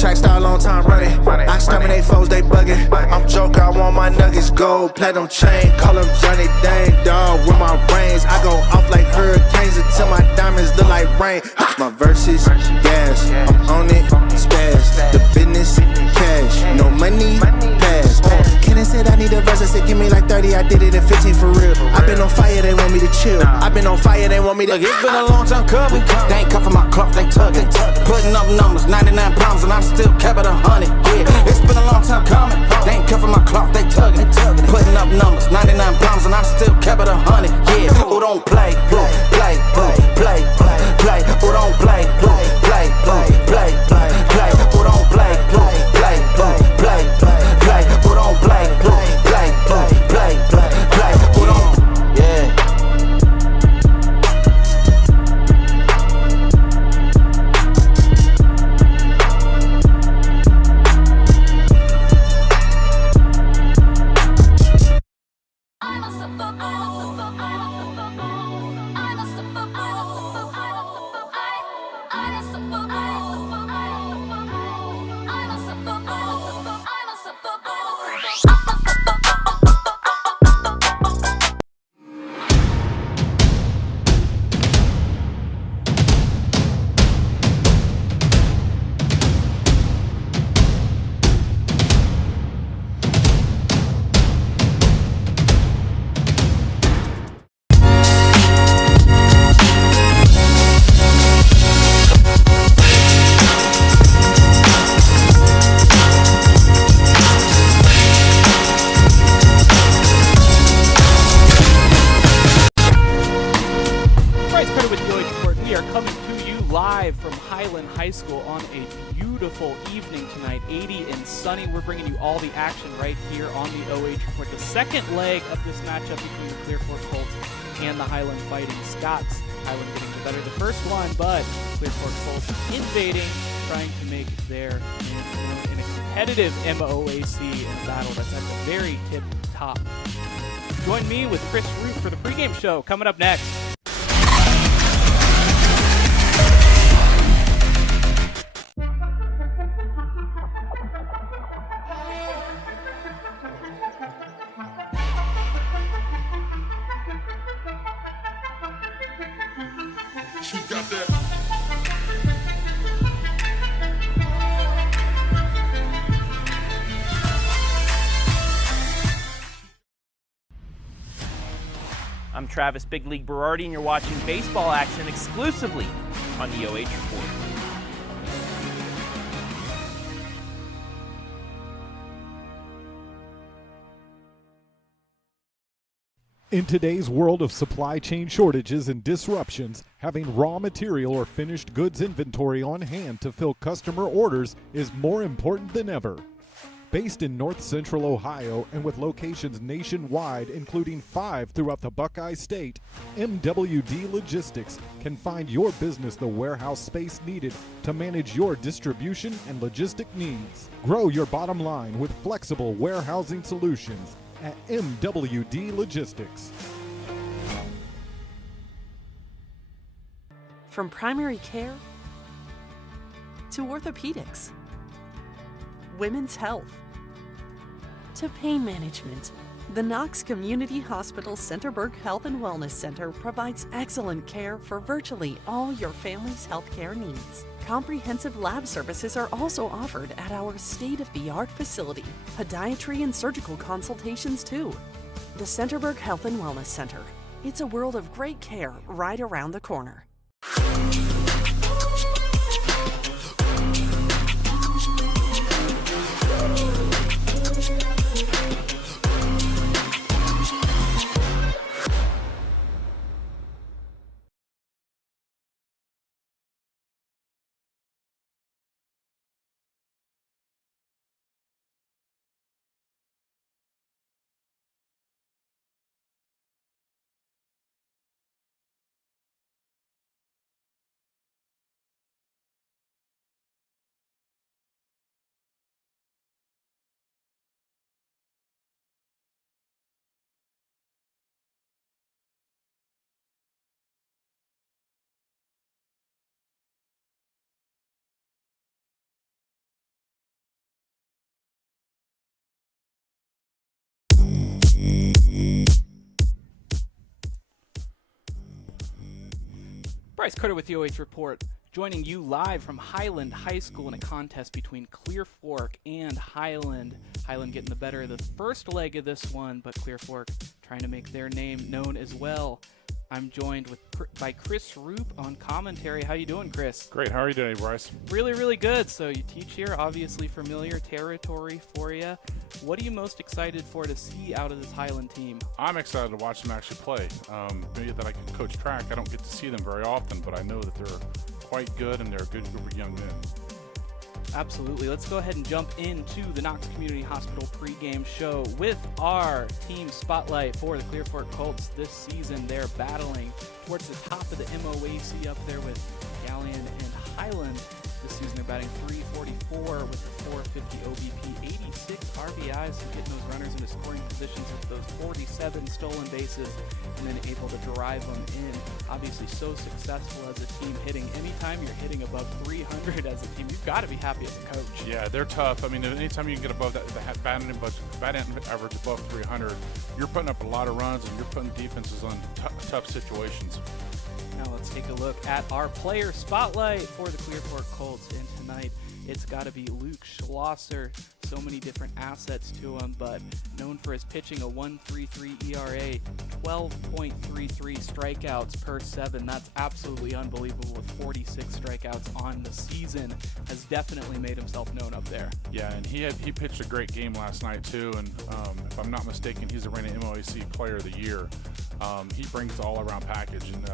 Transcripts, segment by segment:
Track star, long time running. I exterminate foes, they bugging. I'm joker, I want my nuggets. Gold, platinum chain, call him Johnny Dang, dog. With my brains, I go off like hurricanes until my diamonds look like rain. My verses, gas, I'm on it, spaz. The business, cash, no money, pass. Kenny said I need a verse, I said give me like 30, I did it in 15 for real. I been on fire, they want me to chill. I been on fire, they want me to. Look, it's been a long time coming. They ain't cuffing my cloth, they tugging. Putting up numbers, 99 pounds, and I'm still kept at 100. Yeah, it's been a long time coming. They ain't cuffing my cloth, they tugging. Putting up numbers, 99 pounds, and I'm still kept at 100. Yeah, who don't play, play, play, play, play, who don't play, play, play, play, play, who don't play, play, play, play, play, who don't play, play, play, play, play, who don't, yeah. From Highland High School on a beautiful evening tonight, 80 and sunny. We're bringing you all the action right here on the OH Report. The second leg of this matchup between the Clear Fork Colts and the Highland Fighting Scots. Highland getting the better the first one, but Clear Fork Colts invading, trying to make their in a competitive MOAC battle that's at the very tip top. Join me with Chris Rupe for the pregame show coming up next. She got that. I'm Travis Big League Berardi, and you're watching baseball action exclusively on the OH Report. In today's world of supply chain shortages and disruptions, having raw material or finished goods inventory on hand to fill customer orders is more important than ever. Based in North Central Ohio and with locations nationwide, including 5 throughout the Buckeye State, MWD Logistics can find your business the warehouse space needed to manage your distribution and logistic needs. Grow your bottom line with flexible warehousing solutions at MWD Logistics. From primary care to orthopedics, women's health to pain management, the Knox Community Hospital Centerburg Health and Wellness Center provides excellent care for virtually all your family's healthcare needs. Comprehensive lab services are also offered at our state-of-the-art facility. Podiatry and surgical consultations too. The Centerburg Health and Wellness Center. It's a world of great care right around the corner. Bryce Carter with the OH Report, joining you live from Highland High School in a contest between Clear Fork and Highland. Highland getting the better of the first leg of this one, but Clear Fork trying to make their name known as well. I'm joined by Chris Rupe on commentary. How you doing, Chris? Great. How are you doing, Bryce? Really, really good. So you teach here, obviously familiar territory for you. What are you most excited for to see out of this Highland team? I'm excited to watch them actually play. Maybe that I can coach track. I don't get to see them very often, but I know that they're quite good and they're a good group of young men. Absolutely. Let's go ahead and jump into the Knox Community Hospital pregame show with our team spotlight for the Clear Fork Colts this season. They're battling towards the top of the MOAC up there with Galleon and Highland. This season they're batting .344 with a .450 OBP, 86 RBIs, so getting those runners into scoring positions with those 47 stolen bases and then able to drive them in. Obviously so successful as a team hitting. Anytime you're hitting above 300 as a team, you've got to be happy as a coach. Yeah, they're tough. I mean, anytime you can get above that batting average above 300, you're putting up a lot of runs and you're putting defenses on tough situations. Now let's take a look at our player spotlight for the Clear Fork Colts. And tonight, it's got to be Luke Schlosser. So many different assets to him, but known for his pitching, a 1.33 ERA, 12.33 strikeouts per 7. That's absolutely unbelievable with 46 strikeouts on the season. Has definitely made himself known up there. Yeah, and he pitched a great game last night too. And if I'm not mistaken, he's a Arena MOAC Player of the Year. He brings the all-around package, and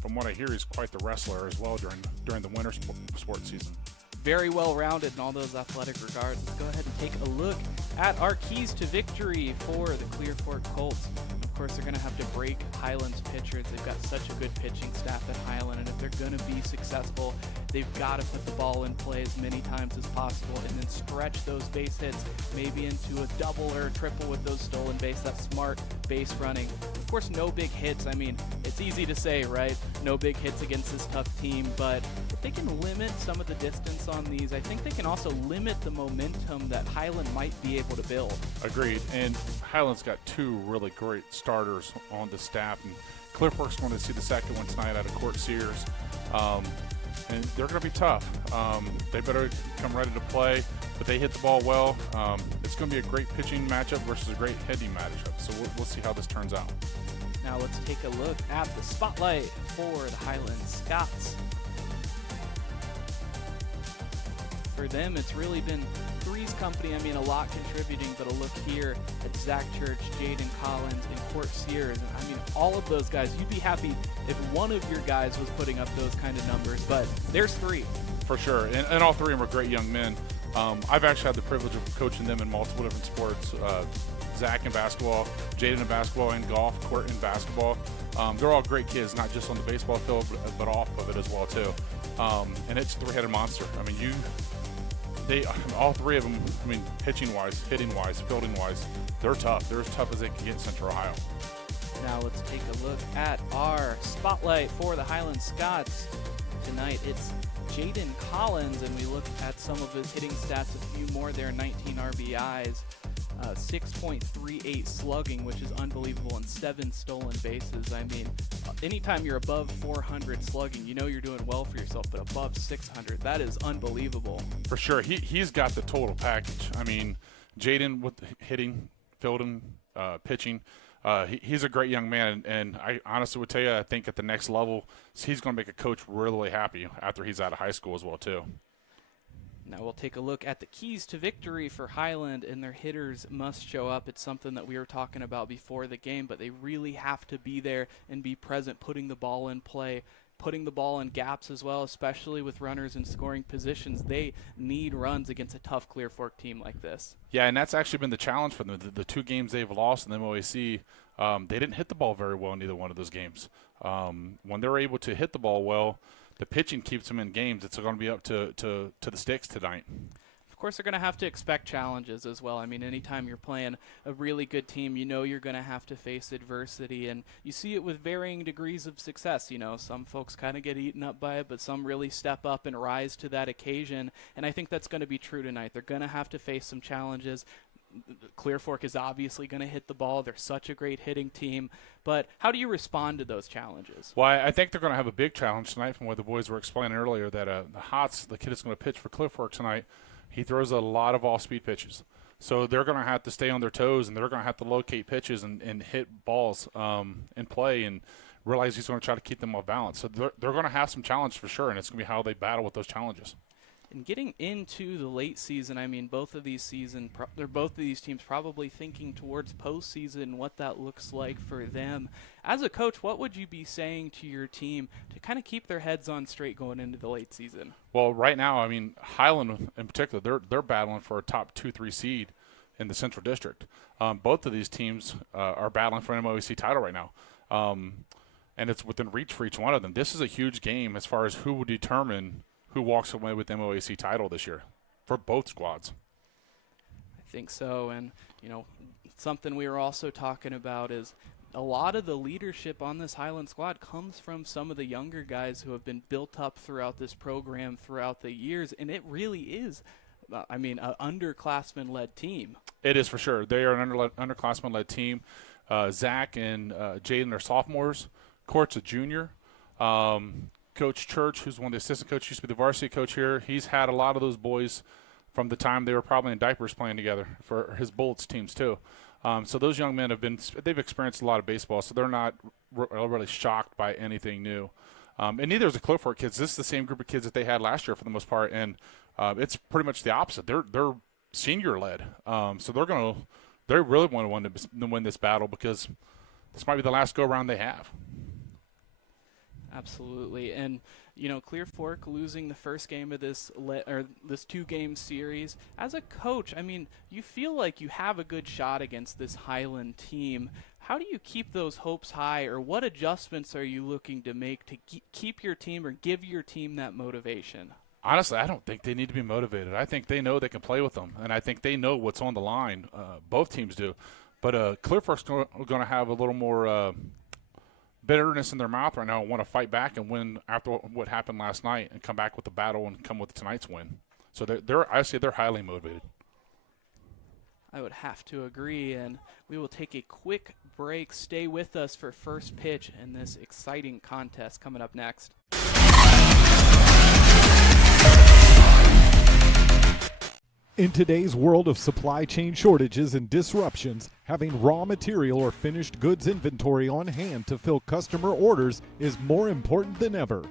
from what I hear, he's quite the wrestler as well during the winter sports season. Very well-rounded in all those athletic regards. Let's go ahead and take a look at our keys to victory for the Clear Fork Colts. Of course, they're going to have to break Highland's pitchers. They've got such a good pitching staff at Highland, and if they're going to be successful, they've got to put the ball in play as many times as possible and then stretch those base hits maybe into a double or a triple with those stolen base. That's smart base running. Of course, no big hits. I mean, it's easy to say, right? No big hits against this tough team, but if they can limit some of the distance on these, I think they can also limit the momentum that Highland might be able to build. Agreed. And Highland's got two really great starters on the staff, and Clear Fork's going to see the second one tonight out of Court Sears. And they're going to be tough. They better come ready to play, but they hit the ball well. It's going to be a great pitching matchup versus a great hitting matchup, so we'll see how this turns out. Now let's take a look at the spotlight for the Highland Scots. For them, it's really been Three's Company. I mean, a lot contributing, but a look here at Zach Church, Jaden Collins, and Court Sears. And I mean, all of those guys, you'd be happy if one of your guys was putting up those kind of numbers, but there's three. For sure, and all three of them are great young men. I've actually had the privilege of coaching them in multiple different sports. Zach in basketball, Jaden in basketball, and golf, Court in basketball. They're all great kids, not just on the baseball field, but off of it as well, too. And it's a three-headed monster. I mean, all three of them, I mean, pitching-wise, hitting-wise, fielding-wise, they're tough. They're as tough as they can get in Central Ohio. Now let's take a look at our spotlight for the Highland Scots. Tonight it's Jaden Collins, and we look at some of his hitting stats, a few more there, 19 RBIs, 6.38 slugging, which is unbelievable, and 7 stolen bases. I mean, anytime you're above 400 slugging, you know you're doing well for yourself, but above 600, that is unbelievable. For sure. He's got the total package. I mean, Jaden with hitting, fielding, pitching, he's a great young man, and I honestly would tell you, I think at the next level, he's going to make a coach really happy after he's out of high school as well, too. Now we'll take a look at the keys to victory for Highland, and their hitters must show up. It's something that we were talking about before the game, but they really have to be there and be present, putting the ball in play, putting the ball in gaps as well, especially with runners in scoring positions. They need runs against a tough Clear Fork team like this. Yeah, and that's actually been the challenge for them. The two games they've lost in the MOAC, they didn't hit the ball very well in either one of those games. When they're able to hit the ball well, the pitching keeps them in games. It's going to be up to the sticks tonight. Of course, they're going to have to expect challenges as well. I mean, anytime you're playing a really good team, you know you're going to have to face adversity, and you see it with varying degrees of success. You know, some folks kind of get eaten up by it, but some really step up and rise to that occasion, and I think that's going to be true tonight. They're going to have to face some challenges. Clear Fork is obviously going to hit the ball. They're such a great hitting team. But how do you respond to those challenges? Well, I think they're going to have a big challenge tonight from what the boys were explaining earlier, that the kid that's going to pitch for Clear Fork tonight, he throws a lot of off-speed pitches. So they're going to have to stay on their toes, and they're going to have to locate pitches and hit balls in play and realize he's going to try to keep them off balance. So they're going to have some challenge for sure, and it's going to be how they battle with those challenges. And getting into the late season, I mean, both of these teams probably thinking towards postseason and what that looks like for them. As a coach, what would you be saying to your team to kind of keep their heads on straight going into the late season? Well, right now, I mean, Highland in particular, they're battling for a top 2-3 seed in the Central District. Both of these teams are battling for an MOAC title right now. And it's within reach for each one of them. This is a huge game as far as who will determine who walks away with the MOAC title this year for both squads. I think so. And, you know, something we were also talking about is a lot of the leadership on this Highland squad comes from some of the younger guys who have been built up throughout this program throughout the years. And it really is, I mean, an underclassmen-led team. It is for sure. They are an underclassmen-led team. Zach and Jaden are sophomores. Court's a junior. Coach Church, who's one of the assistant coaches, used to be the varsity coach here. He's had a lot of those boys from the time they were probably in diapers playing together for his Bullets teams too. So those young men they've experienced a lot of baseball, so they're not really shocked by anything new. And neither is the Clear Fork kids. This is the same group of kids that they had last year for the most part, and it's pretty much the opposite. They're senior led, so they really want to win this battle because this might be the last go around they have. Absolutely. And, you know, Clear Fork losing the first game of this two-game series. As a coach, I mean, you feel like you have a good shot against this Highland team. How do you keep those hopes high, or what adjustments are you looking to make to keep your team or give your team that motivation? Honestly, I don't think they need to be motivated. I think they know they can play with them, and I think they know what's on the line. Both teams do. But Clear Fork's going to have a little more bitterness in their mouth right now and want to fight back and win after what happened last night and come back with the battle and come with tonight's win. So I say they're highly motivated. I would have to agree, and we will take a quick break. Stay with us for first pitch in this exciting contest coming up next. In today's world of supply chain shortages and disruptions, having raw material or finished goods inventory on hand to fill customer orders is more important than ever.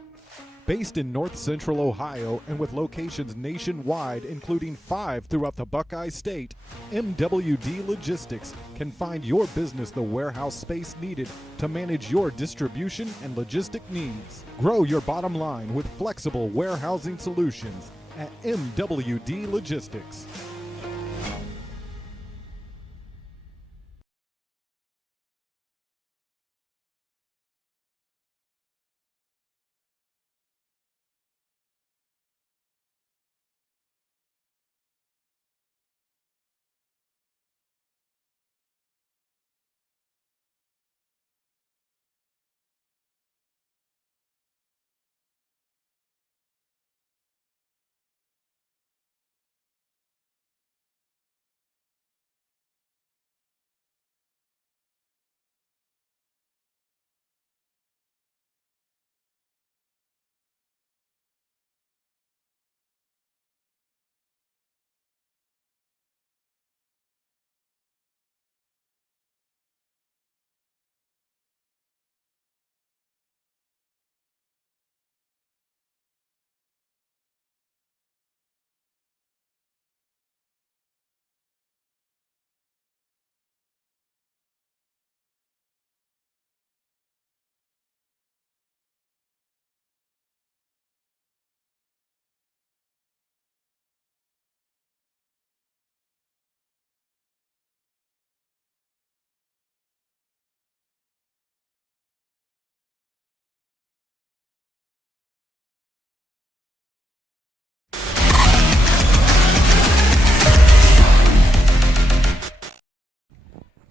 Based in North Central Ohio and with locations nationwide, including 5 throughout the Buckeye State, MWD Logistics can find your business the warehouse space needed to manage your distribution and logistic needs. Grow your bottom line with flexible warehousing solutions at MWD Logistics.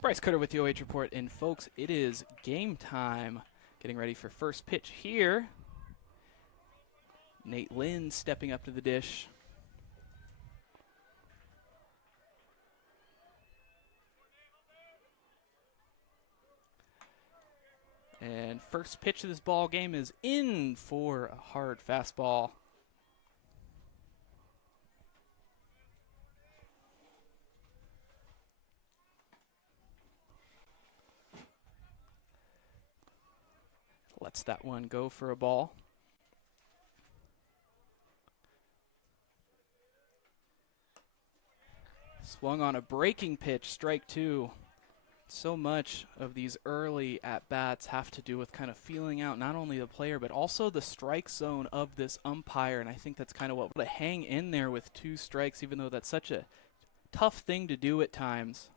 Bryce Cutter with the OH Report, and folks, it is game time. Getting ready for first pitch here. Nate Lynn stepping up to the dish. And first pitch of this ball game is in for a hard fastball. Lets that one go for a ball. Swung on a breaking pitch, strike two. So much of these early at-bats have to do with kind of feeling out not only the player, but also the strike zone of this umpire, and I think that's kind of what to hang in there with 2 strikes, even though that's such a tough thing to do at times.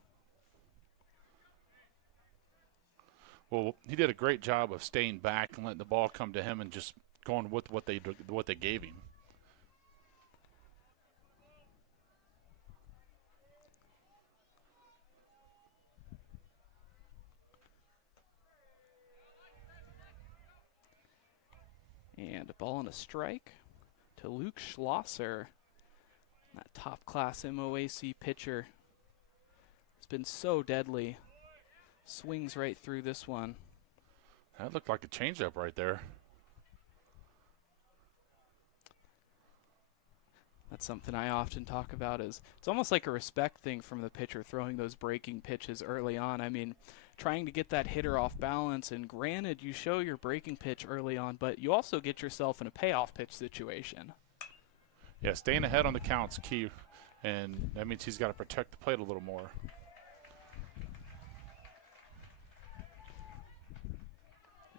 Well, he did a great job of staying back and letting the ball come to him and just going with what they gave him. And a ball and a strike to Luke Schlosser, that top-class MOAC pitcher. It's been so deadly. Swings right through this one. That looked like a changeup right there. That's something I often talk about. Is it's almost like a respect thing from the pitcher throwing those breaking pitches early on. I mean, trying to get that hitter off balance, and granted, you show your breaking pitch early on, but you also get yourself in a payoff pitch situation. Yeah, staying ahead on the count's key, and that means he's got to protect the plate a little more.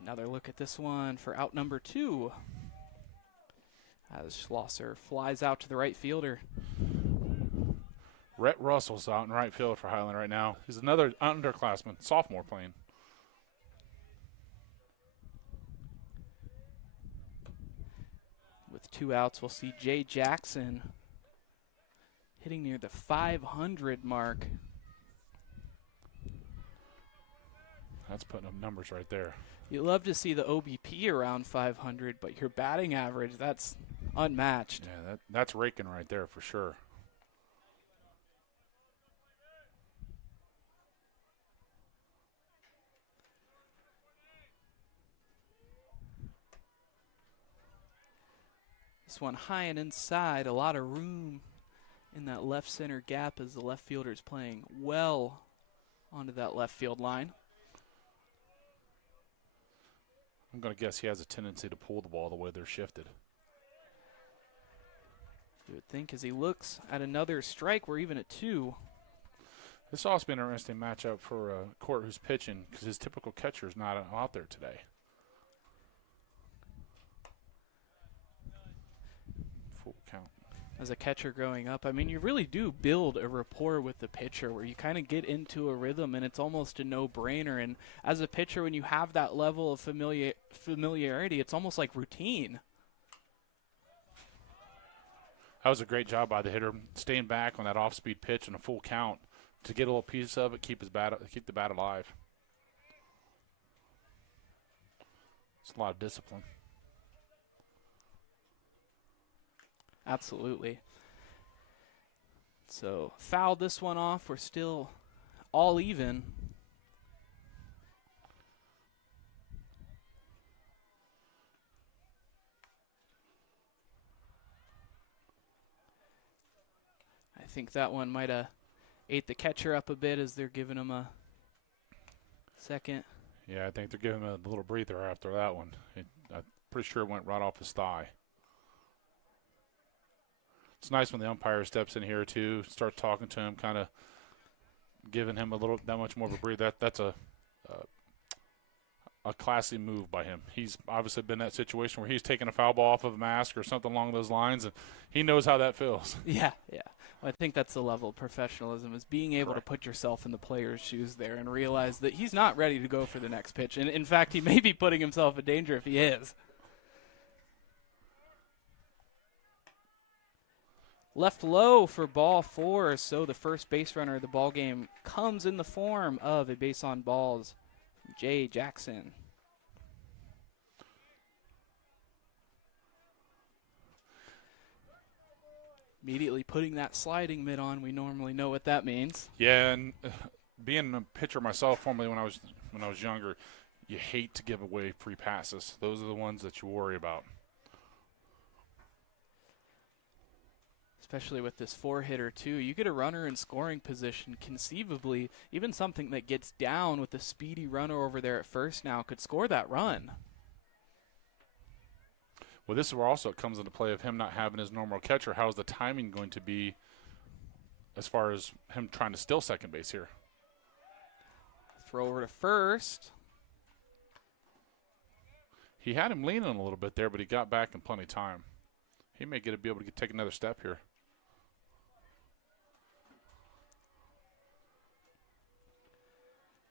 Another look at this one for out number 2. As Schlosser flies out to the right fielder. Rhett Russell's out in right field for Highland right now. He's another underclassman, sophomore playing. With 2 outs, we'll see Jay Jackson hitting near the 500 mark. That's putting up numbers right there. You love to see the OBP around 500, but your batting average, that's unmatched. Yeah, that's raking right there for sure. This one high and inside, a lot of room in that left center gap as the left fielder is playing well onto that left field line. I'm going to guess he has a tendency to pull the ball the way they're shifted. You would think as he looks at another strike, we're even at 2. This will also be an interesting matchup for Court, who's pitching, because his typical catcher is not out there today. Full count. As a catcher growing up, I mean, you really do build a rapport with the pitcher where you kind of get into a rhythm and it's almost a no-brainer. And as a pitcher, when you have that level of familiarity, it's almost like routine. That was a great job by the hitter, staying back on that off-speed pitch and a full count to get a little piece of it, keep the bat alive. It's a lot of discipline. Absolutely. So fouled this one off. We're still all even. I think that one might have ate the catcher up a bit as they're giving him a second. Yeah, I think they're giving him a little breather after that one. I'm pretty sure it went right off his thigh. It's nice when the umpire steps in here too, starts talking to him, kind of giving him that much more of a breather. That's a classy move by him. He's obviously been in that situation where he's taking a foul ball off of a mask or something along those lines, and he knows how that feels. Yeah. Well, I think that's the level of professionalism, is being able to put yourself in the player's shoes there and realize that he's not ready to go for the next pitch. And in fact, he may be putting himself in danger if he is. Left low for ball 4, so the first base runner of the ball game comes in the form of a base on balls, Jay Jackson. Immediately putting that sliding mitt on, we normally know what that means. Yeah, and being a pitcher myself formerly when I was younger, you hate to give away free passes. Those are the ones that you worry about. Especially with this 4-hitter, too. You get a runner in scoring position, conceivably, even something that gets down with the speedy runner over there at first now could score that run. Well, this is where also it comes into play of him not having his normal catcher. How's the timing going to be as far as him trying to steal second base here? Throw over to first. He had him leaning a little bit there, but he got back in plenty of time. He may be able to take another step here.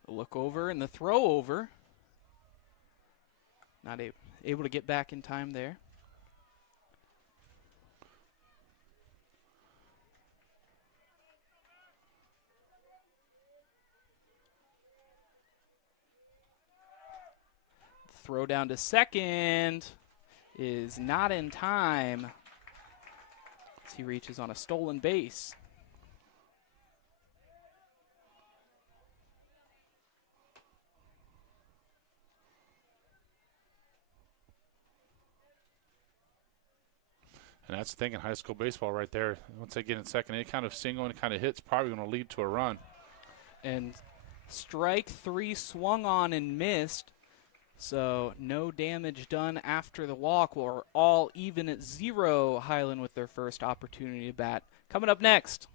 The look over and the throw over. Not able to get back in time there. Throw down to second is not in time as he reaches on a stolen base. And that's the thing in high school baseball right there. Once they get in second, any kind of single, any kind of hit's probably going to lead to a run. And strike 3 swung on and missed. So no damage done after the walk. We're all even at 0. Highland with their first opportunity to bat. Coming up next.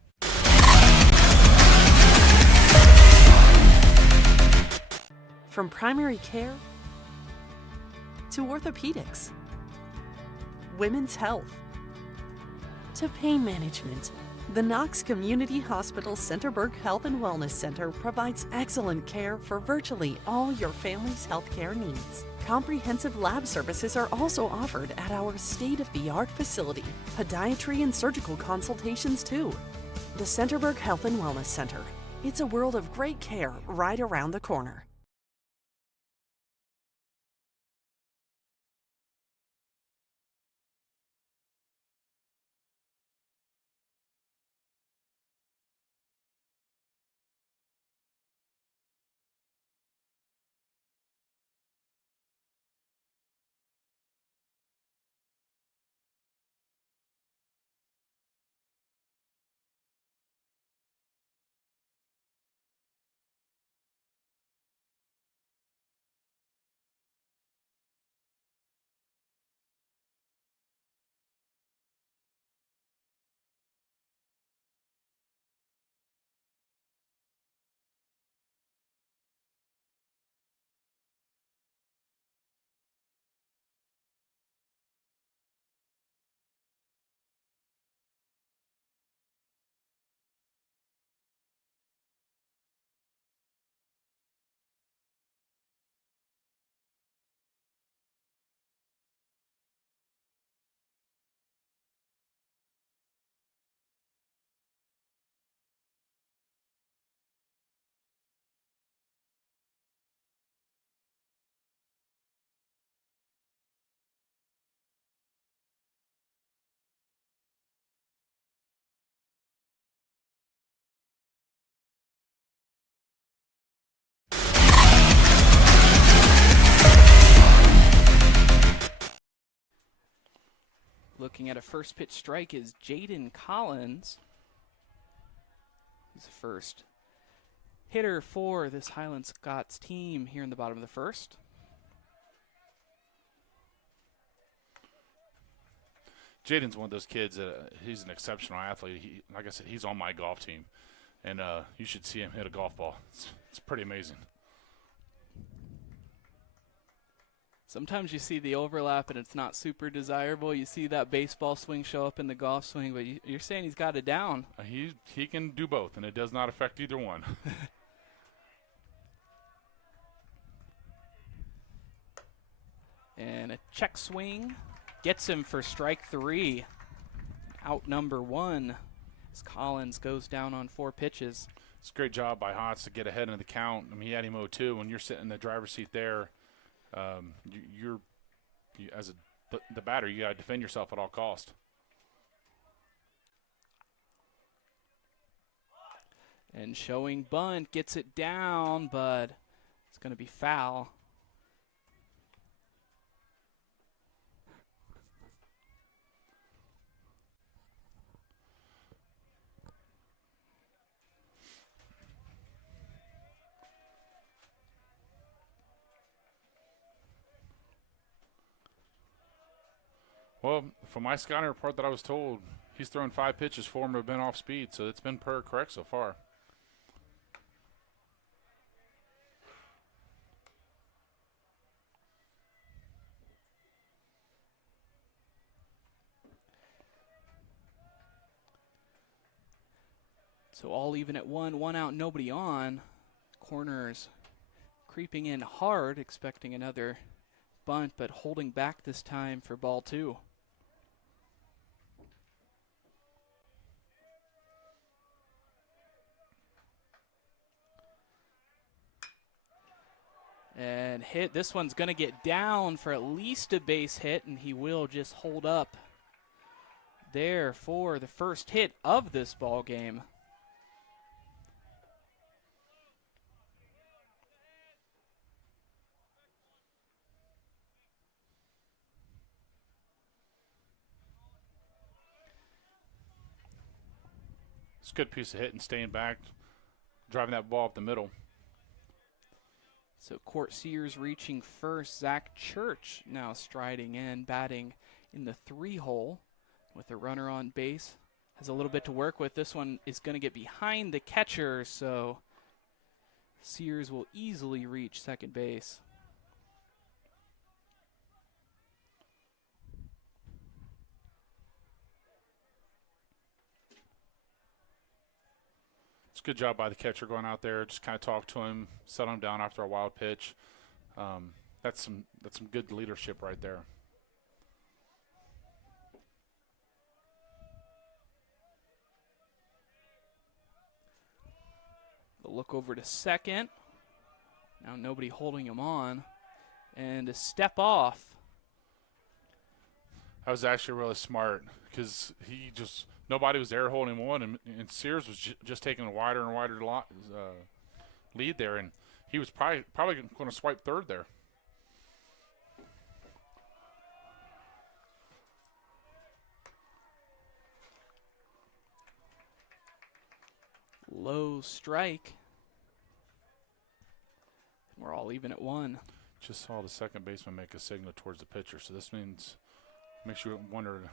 From primary care to orthopedics, women's health to pain management, the Knox Community Hospital Centerburg Health and Wellness Center provides excellent care for virtually all your family's healthcare needs. Comprehensive lab services are also offered at our state-of-the-art facility. Podiatry and surgical consultations too. The Centerburg Health and Wellness Center. It's a world of great care right around the corner. Looking at a first pitch strike is Jaden Collins. He's the first hitter for this Highland Scots team here in the bottom of the first. Jaden's one of those kids. He's an exceptional athlete. Like I said, he's on my golf team, and you should see him hit a golf ball. It's pretty amazing. Sometimes you see the overlap and it's not super desirable. You see that baseball swing show up in the golf swing, but you're saying he's got it down. He can do both, and it does not affect either one. And a check swing gets him for strike 3. Out number 1 as Collins goes down on 4 pitches. It's a great job by Hotz to get ahead of the count. I mean, he had him 0-2. When you're sitting in the driver's seat there, you as the batter, you got to defend yourself at all cost. And showing bunt, gets it down, but it's going to be foul. Well, from my scouting report that I was told, he's thrown 5 pitches for him to have been off speed, so it's been correct so far. So all even at 1 out, nobody on. Corners creeping in hard, expecting another bunt, but holding back this time for ball 2. And hit. This one's going to get down for at least a base hit, and he will just hold up there for the first hit of this ball game. It's a good piece of hitting, staying back, driving that ball up the middle. So Court Sears reaching first. Zach Church now striding in, batting in the 3-hole with a runner on base. Has a little bit to work with. This one is going to get behind the catcher, so Sears will easily reach second base. It's a good job by the catcher going out there, just kind of talk to him, settle him down after a wild pitch. That's some good leadership right there. The look over to second. Now nobody holding him on. And a step off. That was actually really smart because nobody was there holding him on, and Sears was just taking a wider and wider lead there, and he was probably going to swipe third there. Low strike. We're all even at 1. Just saw the second baseman make a signal towards the pitcher, so this makes you wonder,